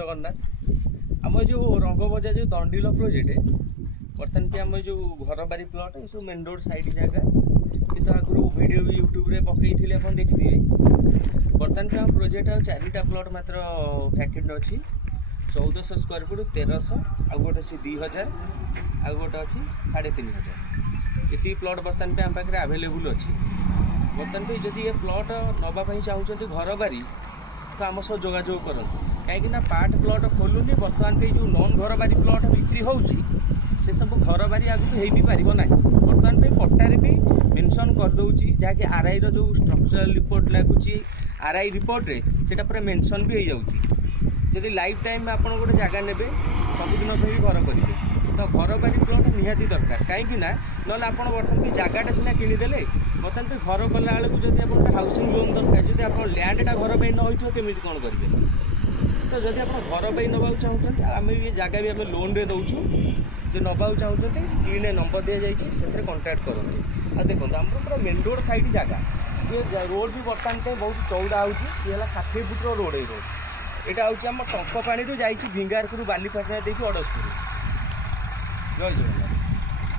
जगन्नाथ आम जो रंगबजा जो दंडिल प्रोजेक्ट बर्तमान भी आम जो घर बारी प्लट ये सब मेन रोड साइड जगह कि आगु वीडियो भी यूट्यूब रे पकई आप देखिए बर्तमान भी आम प्रोजेक्ट आ 4टा प्लट मात्र भैकेंट अच्छी 1400 स्क्वायर फुट 1300 आ गोटे अच्छी 2000 आ गोटे अच्छी 3500 ये प्लट बर्तमान भी आम पाखे आवेलेबुल अच्छी बर्तमान भी जदि ये प्लट नापी चाहते घर बारी तो आम सब जोगाजोग करूँ कहीं पार्ट प्लट खोलुनी बर्तमान पे जो नॉन घर बारी प्लट बिक्री होउची से सब घर बारी आगु हो भी पार ना बर्तमान पे पट्टारे भी मेंशन करदे जहाँकि आरआई रो स्ट्रक्चरल रिपोर्ट लगुच आरआई रिपोर्ट रे सेटा पूरा मेंशन भी हो जाउची जदि लाइफ टाइम में आपन गोटे जगह नेबे सबुदिन भी घर करेंगे तो घर बारी प्लट निहाती दरकार कहीं ना ना आप बर्तमान जगटा सीना किनीदे बर्तमान पे घर कला बेलू जब आप हाउसिंग लोन दरकार जब आप लैंडटा घर पर न हो केमी कौन करेंगे तो जब आप घर पर नवा चाहते आम ये जगह भी आम लोन रे दौचु जो नवा चाहते स्क्रीन नंबर दी जाइए से कंटाक्ट करेंगे आ देखो आम पूरा मेन रोड साइड जगह ये रोड भी बर्तमान टाइम बहुत चौड़ा होगा 60 फुट रोड ये रोड यहाँ हूँ आम टंक पानी जाइए भिंगारपुर बालीपाटना देखिए अड़सपुर जय जगन्नाथ।